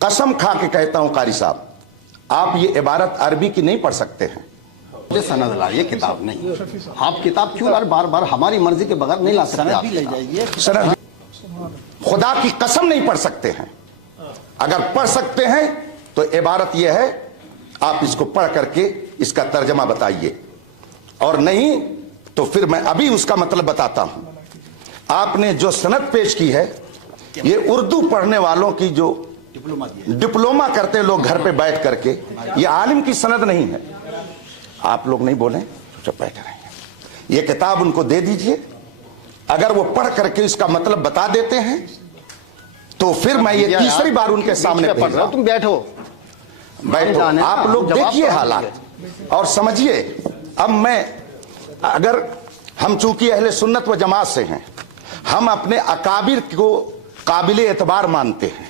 कसम खा के कहता हूं कारी साहब, आप ये इबारत अरबी की नहीं पढ़ सकते हैं। मुझे सनद ला, ये किताब नहीं। आप किताब क्यों बार बार हमारी मर्जी के बगैर नहीं ला सकते? सनद भी ले जाइए। सनद खुदा की कसम नहीं पढ़ सकते हैं। अगर पढ़ सकते हैं तो इबारत यह है, आप इसको पढ़ करके इसका तर्जमा बताइए, और नहीं तो फिर मैं अभी उसका मतलब बताता हूं। आपने जो सनद पेश की है, ये उर्दू पढ़ने वालों की जो डिप्लोमा करते हैं लोग घर पे बैठ करके, ये आलिम की सनद नहीं है। आप लोग नहीं बोले, चुप बैठे रहेंगे। ये किताब उनको दे दीजिए, अगर वो पढ़ करके इसका मतलब बता देते हैं तो फिर मैं ये तीसरी बार उनके सामने भेज रहा हूं। तुम बैठो बैठो, आप लोग देखिए हालात और समझिए। अब मैं, अगर हम चूंकि अहले सुन्नत व जमात से हैं, हम अपने अकाबिर को काबिल एतबार मानते हैं,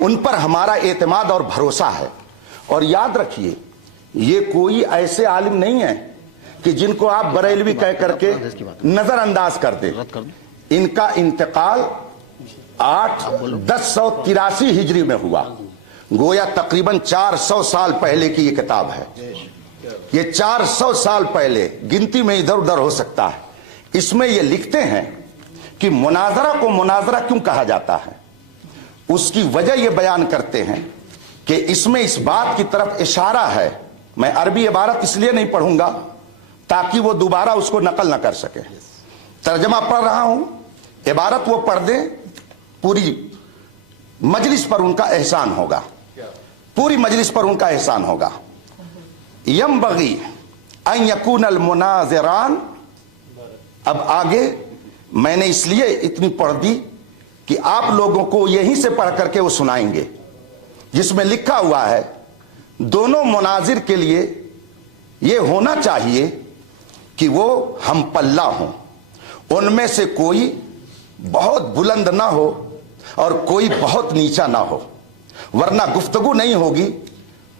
उन पर हमारा एतमाद और भरोसा है। और याद रखिए, ये कोई ऐसे आलिम नहीं है कि जिनको आप बरेलवी कह करके नजरअंदाज कर दे। इनका इंतकाल 1083 हिजरी में हुआ, गोया तकरीबन 400 साल पहले की ये किताब है। ये 400 साल पहले, गिनती में इधर उधर हो सकता है। इसमें ये लिखते हैं कि मुनाजरा को मुनाजरा क्यों कहा जाता है, उसकी वजह ये बयान करते हैं कि इसमें इस बात की तरफ इशारा है। मैं अरबी इबारत इसलिए नहीं पढ़ूंगा ताकि वो दोबारा उसको नकल न कर सके। तर्जमा पढ़ रहा हूं, इबारत वो पढ़ दे, पूरी मजलिस पर उनका एहसान होगा, पूरी मजलिस पर उनका एहसान होगा। यंबगी अन यकूनल मुनाज़िरान। अब आगे मैंने इसलिए इतनी पढ़ दी कि आप लोगों को यहीं से पढ़ करके वो सुनाएंगे, जिसमें लिखा हुआ है दोनों मुनाजिर के लिए ये होना चाहिए कि वो हम पल्ला हों, उनमें से कोई बहुत बुलंद ना हो और कोई बहुत नीचा ना हो, वरना गुफ्तगू नहीं होगी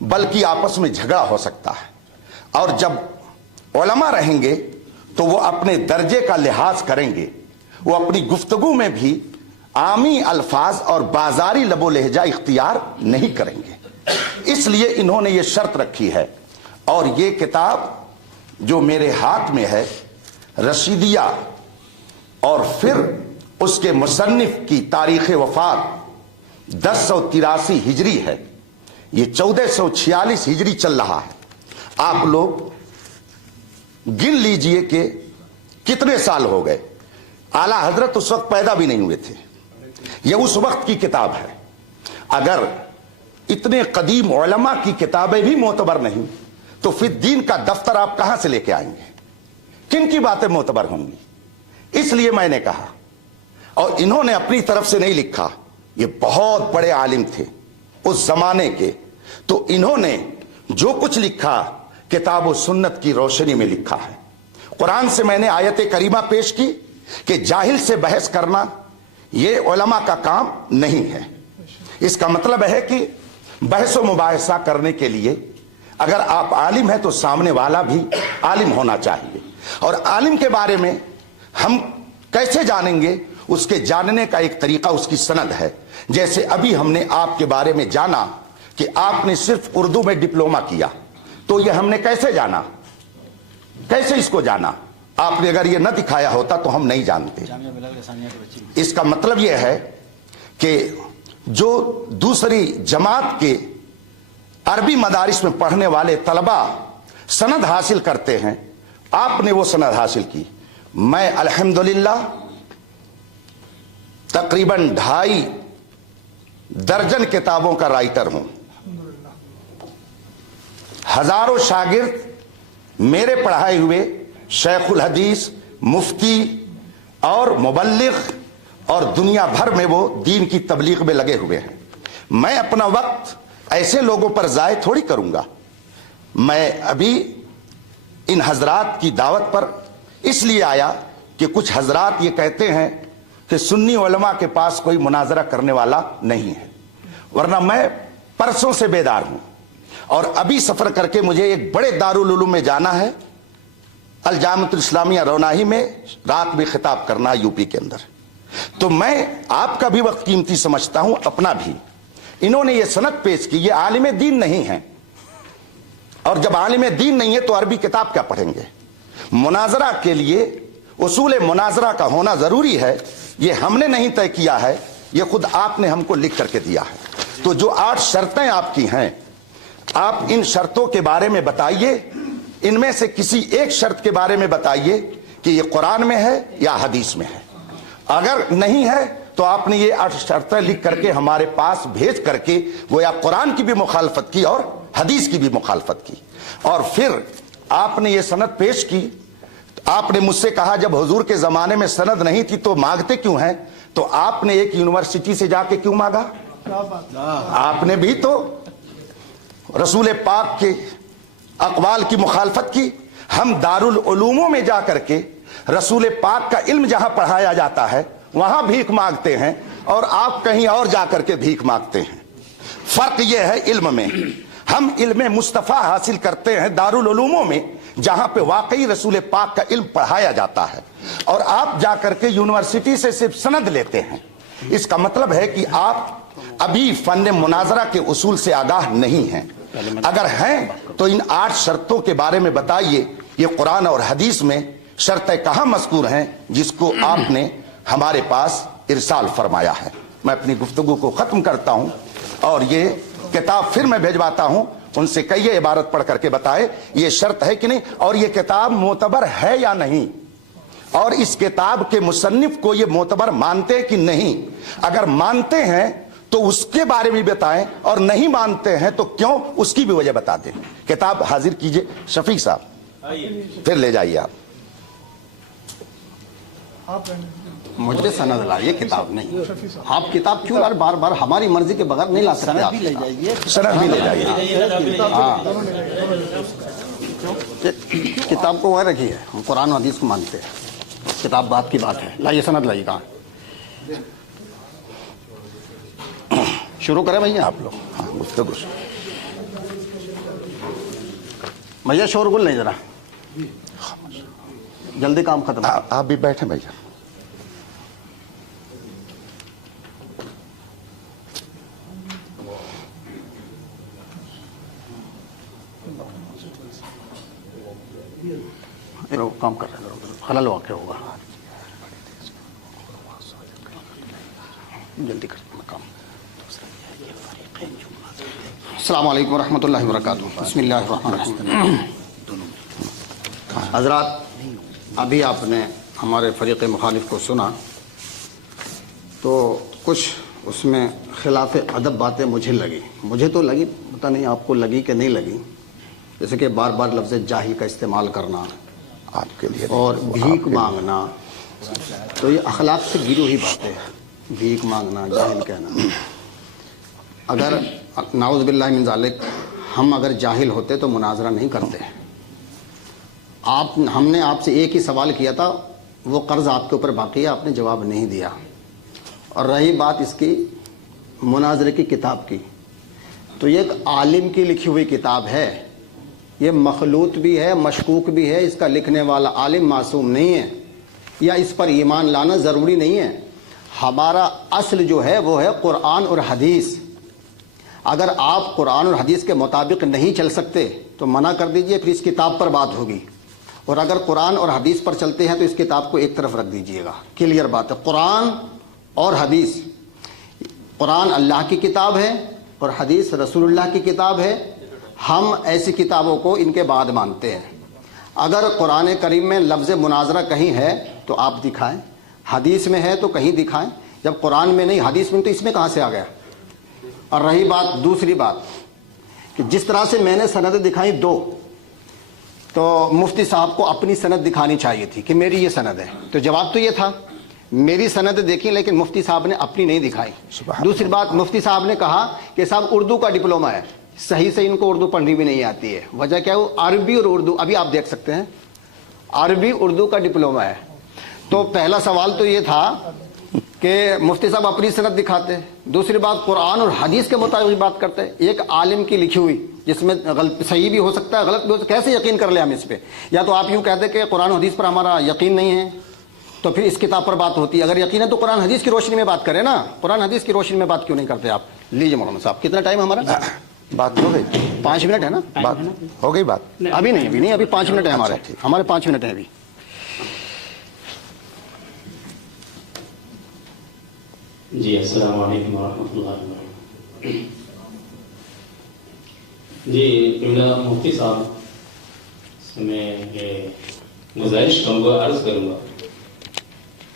बल्कि आपस में झगड़ा हो सकता है। और जब उलमा रहेंगे तो वो अपने दर्जे का लिहाज करेंगे, वो अपनी गुफ्तगू में भी आमी अल्फाज और बाजारी लबो लहजा इख्तियार नहीं करेंगे। इसलिए इन्होंने ये शर्त रखी है। और ये किताब जो मेरे हाथ में है, रशीदिया, और फिर उसके मुसन्निफ की तारीख वफात 1083 हिजरी है, ये 1446 हिजरी चल रहा है। आप लोग गिन लीजिए कि कितने साल हो गए। आला हजरत उस वक्त पैदा भी नहीं हुए थे। यह उस वक्त की किताब है। अगर इतने कदीम उलमा की किताबें भी मोतबर नहीं तो फिर दीन का दफ्तर आप कहां से लेके आएंगे? किन की बातें मोतबर होंगी? इसलिए मैंने कहा, और इन्होंने अपनी तरफ से नहीं लिखा, ये बहुत बड़े आलिम थे उस जमाने के, तो इन्होंने जो कुछ लिखा किताब व सुन्नत की रोशनी में लिखा है। कुरान से मैंने आयत करीमा पेश की कि जाहिल से बहस करना ये उलमा का काम नहीं है। इसका मतलब है कि बहस व मुबाहिसा करने के लिए अगर आप आलिम हैं तो सामने वाला भी आलिम होना चाहिए। और आलिम के बारे में हम कैसे जानेंगे? उसके जानने का एक तरीका उसकी सनद है। जैसे अभी हमने आपके बारे में जाना कि आपने सिर्फ उर्दू में डिप्लोमा किया, तो ये हमने कैसे जाना? कैसे इसको जाना? आपने अगर ये न दिखाया होता तो हम नहीं जानते। इसका मतलब यह है कि जो दूसरी जमात के अरबी मदारिस में पढ़ने वाले तलबा सनद हासिल करते हैं, आपने वो सनद हासिल की। मैं अल्हम्दुलिल्लाह तकरीबन 2.5 दर्जन किताबों का राइटर हूं। हजारों शागिर्द मेरे पढ़ाए हुए शेखुल हदीस, मुफ्ती और मुबल्लिग और दुनिया भर में वो दीन की तबलीग में लगे हुए हैं। मैं अपना वक्त ऐसे लोगों पर ज़ाय थोड़ी करूंगा। मैं अभी इन हजरात की दावत पर इसलिए आया कि कुछ हजरात ये कहते हैं कि सुन्नी उलमा के पास कोई मुनाजरा करने वाला नहीं है, वरना मैं परसों से बेदार हूं। और अभी सफर करके मुझे एक बड़े दारुल उलूम में जाना है, अल जामिअतुल इस्लामिया रौनाही में रात में खिताब करना यूपी के अंदर। तो मैं आपका भी वक्त कीमती समझता हूं, अपना भी। इन्होंने ये सनद पेश की, ये आलिम दीन नहीं है, और जब आलिम दीन नहीं है तो अरबी किताब क्या पढ़ेंगे। मुनाजरा के लिए उसूल मुनाजरा का होना जरूरी है, ये हमने नहीं तय किया है, ये खुद आपने हमको लिख करके दिया है। तो जो 8 शर्तें आपकी हैं, आप इन शर्तों के बारे में बताइए, इनमें से किसी एक शर्त के बारे में बताइए कि ये कुरान में है या हदीस में है। अगर नहीं है तो आपने ये 8 शर्तें लिख करके हमारे पास भेज करके गोया कुरान की भी मुखालफत की और हदीस की भी मुखालफत की, और फिर आपने ये सनद पेश की। आपने मुझसे कहा जब हुजूर के जमाने में सनद नहीं थी तो मांगते क्यों हैं, तो आपने एक यूनिवर्सिटी से जाके क्यों मांगा? आपने भी तो रसूल पाक के अक़वाल की मुखालफत की। हम दारुल उलूमों में जा करके रसूल पाक का इल्म जहां पढ़ाया जाता है वहां भीख मांगते हैं, और आप कहीं और जाकर के भीख मांगते हैं। फर्क यह है इल्म में, हम इल्म मुस्तफ़ा हासिल करते हैं दारुल उलूमों में जहां पे वाकई रसूल पाक का इल्म पढ़ाया जाता है, और आप जाकर के यूनिवर्सिटी से सिर्फ सनद लेते हैं। इसका मतलब है कि आप अभी फन मुनाजरा के उसूल से आगाह नहीं हैं। अगर हैं तो इन 8 शर्तों के बारे में बताइए, ये कुरान और हदीस में शर्तें कहां मज़कूर हैं जिसको आपने हमारे पास इरसाल फरमाया है। मैं अपनी गुफ्तगू को खत्म करता हूं, और ये किताब फिर मैं भेजवाता हूं, उनसे कहिए इबारत पढ़ करके बताए ये शर्त है कि नहीं, और ये किताब मोतबर है या नहीं, और इस किताब के मुसन्निफ को ये मोतबर मानते हैं कि नहीं। अगर मानते हैं तो उसके बारे में बताएं, और नहीं मानते हैं तो क्यों, उसकी भी वजह बता दें। किताब हाजिर कीजिए शफीक साहब, फिर ले जाइए आप। मुझे सनद लाइए, किताब नहीं। आप किताब क्यों यार बार बार हमारी मर्जी के बगैर नहीं ला सकते। सनद भी ले जाइए, सनद भी ले जाइए। हाँ, किताब को वह रखिए, हम कुरान हदीस को मानते हैं, किताब बात की बात है। लाइए सनद लाइए, कहाँ शुरू करें भैया आप लोग? हाँ, गुफ्तगू भैया, शोरगुल नहीं जरा, जल्दी काम खत्म। आप भी बैठे भैया। काम कर रहे हैं, खलल वाक़ होगा, जल्दी कर काम। अस्सलाम वालेकुम रहमतुल्लाहि व बरकातुहू। बिस्मिल्लाहिर्रहमानिर्रहीम। हज़रात, अभी आपने हमारे फ़रीक़ मुखालिफ को सुना तो कुछ उसमें खिलाफ अदब बातें मुझे लगी। मुझे तो लगी, पता नहीं आपको लगी कि नहीं लगी। जैसे कि बार बार लफ्ज़ जाहिल का इस्तेमाल करना आपके लिए, और भीख मांगना, तो ये अखलाक से गिरी हुई बातें हैं। भीख मांगना, जाहिल कहना। अगर नाउज़ बिल्लाहि मिन ज़ालिक हम अगर जाहिल होते तो मुनाजरा नहीं करते। हमने आपसे एक ही सवाल किया था, वो कर्ज़ आपके ऊपर बाकी है, आपने जवाब नहीं दिया। और रही बात इसकी मुनाजरे की किताब की, तो ये एक आलिम की लिखी हुई किताब है, ये मखलूत भी है, मशकूक भी है। इसका लिखने वाला आलिम मासूम नहीं है, या इस पर ईमान लाना ज़रूरी नहीं है। हमारा असल जो है वो है कुरान और हदीस। अगर आप कुरान और हदीस के मुताबिक नहीं चल सकते तो मना कर दीजिए, फिर इस किताब पर बात होगी। और अगर कुरान और हदीस पर चलते हैं तो इस किताब को एक तरफ रख दीजिएगा। क्लियर बात है। कुरान और हदीस, कुरान अल्लाह की किताब है और हदीस रसूलुल्लाह की किताब है। हम ऐसी किताबों को इनके बाद मानते हैं। अगर कुरान करीम में लफ्ज़ मुनाजरा कहीं है तो आप दिखाएं, हदीस में है तो कहीं दिखाएं। जब कुरान में नहीं, हदीस में, तो इसमें कहाँ से आ गया? और रही बात, दूसरी बात कि जिस तरह से मैंने सनद दिखाई दो, तो मुफ्ती साहब को अपनी सनद दिखानी चाहिए थी कि मेरी ये सनद है। तो जवाब तो ये था, मेरी सनद देखी, लेकिन मुफ्ती साहब ने अपनी नहीं दिखाई। दूसरी बात, मुफ्ती साहब ने कहा कि साहब उर्दू का डिप्लोमा है, सही से इनको उर्दू पढ़नी भी नहीं आती है। वजह क्या है? वो अरबी और उर्दू, अभी आप देख सकते हैं, अरबी उर्दू का डिप्लोमा है। तो पहला सवाल तो ये था कि मुफ्ती साहब अपनी सनद दिखाते। दूसरी बात, कुरान और हदीस के मुताबिक बात करते हैं। एक आलिम की लिखी हुई, जिसमें गलत सही भी हो सकता है, गलत भी हो सकता है, कैसे यकीन कर ले हम इस पे? या तो आप यूँ कहते कि कुरान हदीस पर हमारा यकीन नहीं है, तो फिर इस किताब पर बात होती है। अगर यकीन है तो कुरान हदीस की रोशनी में बात करें ना, कुरान हदीस की रोशनी में बात क्यों नहीं करते आप? लीजिए मोहम्मद साहब, कितना टाइम हमारा? बात हो गई, 5 मिनट है ना? बात हो गई बात। अभी नहीं, अभी 5 मिनट है हमारे, अच्छा, ठीक। हमारे 5 मिनट है अभी। जी अस्सलाम वालेकुम वरहमतुल्लाहि वबरकातुहू। जी इमला मुफ्ती साहब से मैं ये गुजारिश करूँगा, अर्ज़ करूँगा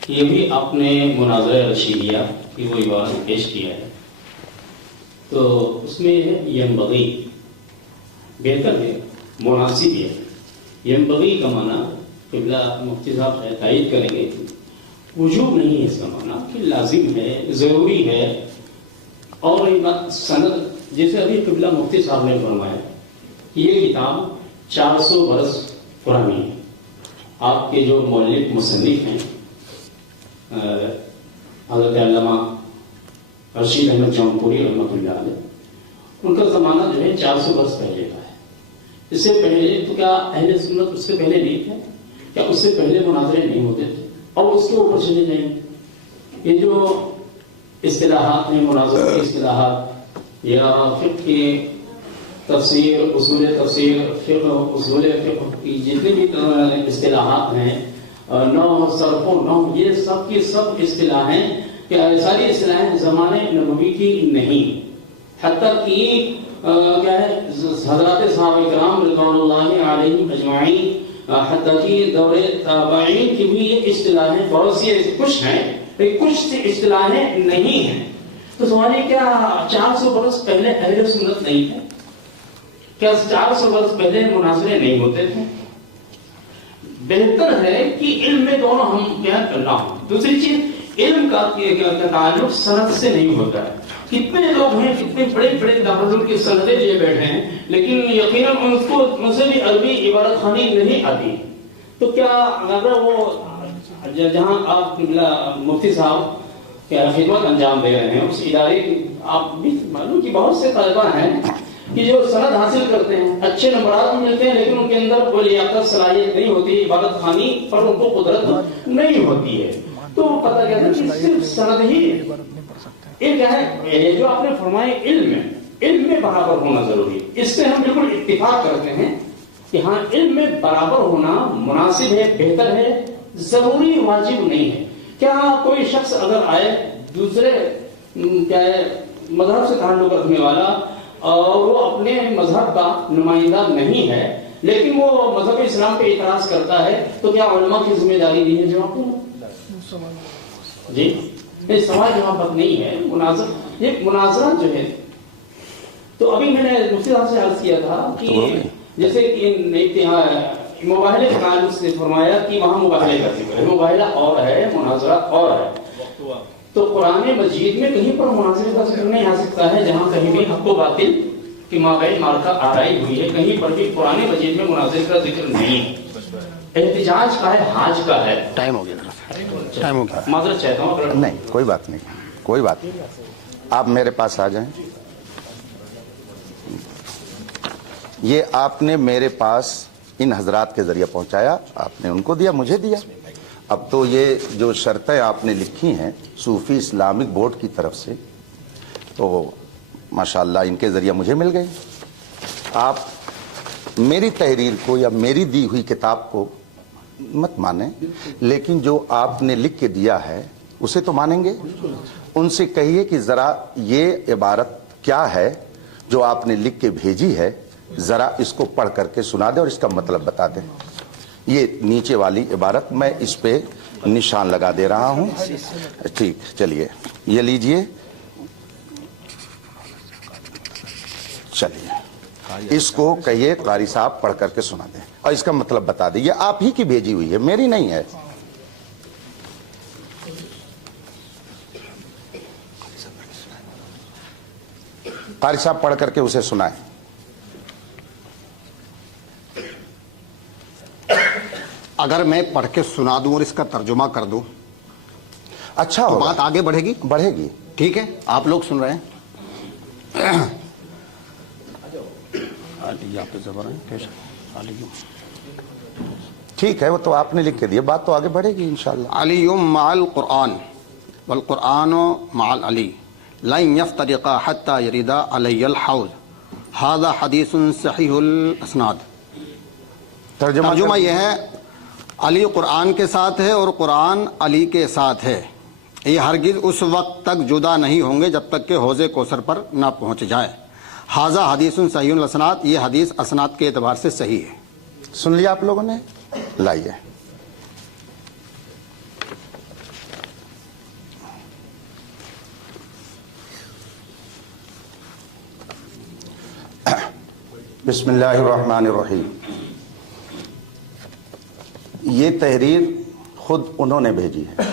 कि ये भी आपने मुनाज़रा रशीदिया की वो इबारत पेश किया है, तो उसमें यंबगी बेहतर है, मुनासिब है। यंबगी का माना इमला मुफ्ती साहब तायीद करेंगे, वजूब नहीं है इसका माना कि लाजिम है, ज़रूरी है। और एक बात सनद, जैसे अभी किबला मुफ्ती साहब ने फरमाया कि ये किताब 400 बरस पुरानी है। आपके जो मौलिक मुसन्निफ हैं हज़रत अल्लामा रशीद अहमद जौनपुरी रहमतुल्लाह अलैह, उनका ज़माना जो है 400 बरस पहले का है। इससे पहले तो क्या अहले सुन्नत उससे पहले नहीं थे? क्या उससे पहले मुनाज़रे नहीं होते थे? और उसके ऊपर चले जाएंगे, ये जो इस्तिलाहात हैं, मुनाज़रे की इस्तिलाहात या फ़िक़्ह की तफसीर, उसूल तफसीर, फ़िक़्ह, उसूल फ़िक़्ह की जितनी भी इस्तिलाहात हैं, नौ सरफ़ो नौ, ये सब की सब इस्तिलाहें, क्या सारी इस्तिलाहें ज़माने नबवी की नहीं। हत्ता कि क्या है, हज़रात सहाबा किराम रिज़वानुल्लाहि अलैहिम अजमाईन, हत्ता कि दौरे ताबईन की भी ये इस्तिलाहें बहुत सी कुछ हैं, लेकिन कुछ सी इस्तिलाहें नहीं हैं। तो सवाल ये, क्या 400 बरस पहले अहले सुन्नत नहीं थे? क्या 400 बरस पहले मुनाज़रे नहीं होते थे? बेहतर है कि इल्म में दोनों हम क्या करना हो। दूसरी चीज, इल्म का ताल्लुक सनद से नहीं होता है। कितने लोग हैं, कितने बड़े बड़े दारुल की सनदें लिए बैठे हैं, लेकिन यकीनन उनको उनसे भी अरबी इबारत खानी नहीं आती। तो क्या अगर वो जहाँ आप मुफ्ती साहब क्या खिदमत अंजाम दे रहे हैं, उस इदारे की आप भी मालूम कि बहुत से तलबा हैं कि जो सनद हासिल करते हैं, अच्छे नंबरात मिलते हैं, लेकिन उनके अंदर कोई लियाकत सलाहियत नहीं होती, इबादत खानी पर उनको कुदरत नहीं होती है। तो पता क्या था कि सिर्फ सनद ही ये क्या है, जो आपने फरमाया इल्म में बराबर होना जरूरी है। इससे हम बिल्कुल इत्तिफाक करते हैं कि हाँ, इल्म में बराबर होना मुनासिब है, बेहतर है, जरूरी वाजिब नहीं है। क्या कोई शख्स अगर आए दूसरे क्या है मजहब से ताल्लुक रखने वाला और वो अपने मजहब का नुमाइंदा नहीं है, लेकिन वो मजहब इस्लाम पे इतराज करता है, तो क्या उलमा की जिम्मेदारी नहीं है जवाब देना? जी नहीं, सवाल जवाब नहीं है। ये मुनाजरा जो है, तो अभी मैंने मुफ्ती साहब से अर्ज किया था कि जैसे कि मुबाहले के ताल्लुक से फरमाया कि वहाँ मुबाहले का जिक्र है, मुबाहला और है, मुनाजरा और है। तो कुरान मजीद में कहीं पर मुनाजरे का जिक्र नहीं आ सकता है, जहाँ कहीं भी हक़ व बातिल की माबैन मार्का आराई हुई है, कहीं पर भी कुरान मजीद में मुनाजरे का जिक्र नहीं है। एहतिजाज का है, हाज का है। टाइम हो गया, टाइम हो गया, माजरत चाहता हूँ। नहीं, कोई बात नहीं, कोई बात नहीं, आप मेरे पास आ जाएं। ये आपने मेरे पास इन हजरात के जरिए पहुंचाया, आपने उनको दिया, मुझे दिया। अब तो ये जो शर्तें आपने लिखी हैं सूफी इस्लामिक बोर्ड की तरफ से, तो माशाअल्लाह इनके जरिए मुझे मिल गई। आप मेरी तहरीर को या मेरी दी हुई किताब को मत माने, लेकिन जो आपने लिख के दिया है उसे तो मानेंगे। उनसे कहिए कि ज़रा ये इबारत क्या है जो आपने लिख के भेजी है, ज़रा इसको पढ़ करके सुना दे और इसका मतलब बता दें। ये नीचे वाली इबारत मैं इस पे निशान लगा दे रहा हूँ। ठीक, चलिए ये लीजिए, चलिए इसको कहिए कारी साहब पढ़ करके सुना दें और इसका मतलब बता दें। ये आप ही की भेजी हुई है, मेरी नहीं है। कारी साहब पढ़ करके उसे सुनाएं। अगर मैं पढ़ के सुना दूं और इसका तर्जुमा कर दूं, अच्छा तो बात आगे बढ़ेगी? बढ़ेगी। ठीक है, आप लोग सुन रहे हैं। ठीक है, वो तो आपने लिख के दिया, बात तो आगे बढ़ेगी इंशाअल्लाह। अलीयुम माल कुरान वल कुरानो माल अली لن يفترقا حتى يردا علی الحوض هذا حدیث صحیح الاسناد۔ ترجمہ یہ ہے علی قرآن کے ساتھ ہے اور قرآن علی کے ساتھ ہے، یہ ہرگز اس وقت تک جدا نہیں ہوں گے جب تک کہ حوض کوثر پر نہ پہنچ جائے۔ ھذا حدیث صحیح الاسناد، یہ حدیث اسناد کے اعتبار سے صحیح ہے۔ سن لیا آپ لوگوں نے؟ لائیے بسم اللہ الرحمن الرحیم۔ یہ تحریر خود انہوں نے بھیجی ہے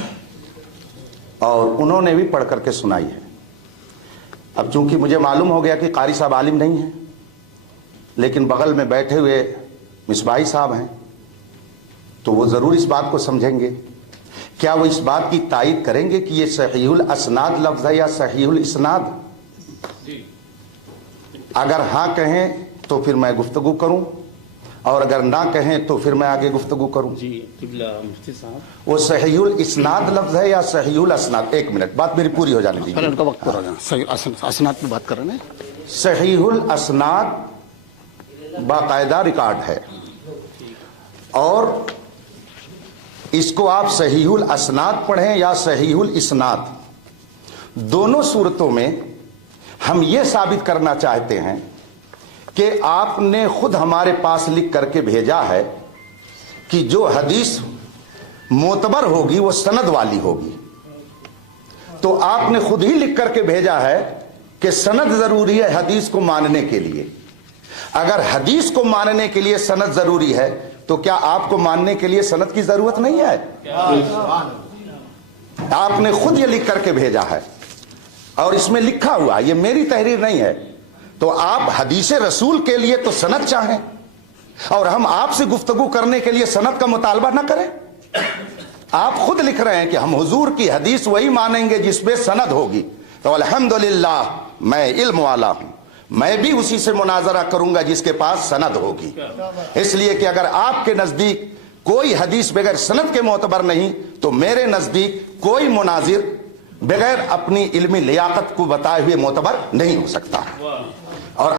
اور انہوں نے بھی پڑھ کر کے سنائی ہے۔ اب چونکہ مجھے معلوم ہو گیا کہ قاری صاحب عالم نہیں ہیں، لیکن بغل میں بیٹھے ہوئے مصباحی صاحب ہیں تو وہ ضرور اس بات کو سمجھیں گے۔ کیا وہ اس بات کی تائید کریں گے کہ یہ صحیح الاسناد لفظ ہے یا صحیح الاسناد؟ اگر ہاں کہیں تو پھر میں گفتگو کروں، اور اگر نہ کہیں تو پھر میں آگے گفتگو کروں۔ جی قبلہ مفتی صاحب، وہ صحیح الاسناد لفظ ہے یا صحیح الاسناد؟ ایک منٹ، بات میری پوری ہو جانے پہلے دیجیے۔ ان کا وقت پورا ہو جانا، صحیح اسناد پہ بات کر رہے ہیں۔ صحیح الاسناد باقاعدہ ریکارڈ ہے، اور اس کو آپ صحیح الاسناد پڑھیں یا صحیح الاسناد، دونوں صورتوں میں ہم یہ ثابت کرنا چاہتے ہیں کہ آپ نے خود ہمارے پاس لکھ کر کے بھیجا ہے کہ جو حدیث معتبر ہوگی وہ سند والی ہوگی، تو آپ نے خود ہی لکھ کر کے بھیجا ہے کہ سند ضروری ہے حدیث کو ماننے کے لیے۔ اگر حدیث کو ماننے کے لیے سند ضروری ہے تو کیا آپ کو ماننے کے لیے سند کی ضرورت نہیں ہے؟ آپ نے خود یہ لکھ کر کے بھیجا ہے اور اس میں لکھا ہوا، یہ میری تحریر نہیں ہے، تو آپ حدیث رسول کے لیے تو سند چاہیں اور ہم آپ سے گفتگو کرنے کے لیے سند کا مطالبہ نہ کریں۔ آپ خود لکھ رہے ہیں کہ ہم حضور کی حدیث وہی مانیں گے جس پہ سند ہوگی، تو الحمدللہ میں علم والا ہوں، میں بھی اسی سے مناظرہ کروں گا جس کے پاس سند ہوگی، اس لیے کہ اگر آپ کے نزدیک کوئی حدیث بغیر سند کے معتبر نہیں تو میرے نزدیک کوئی مناظر بغیر اپنی علمی لیاقت کو بتائے ہوئے معتبر نہیں ہو سکتا۔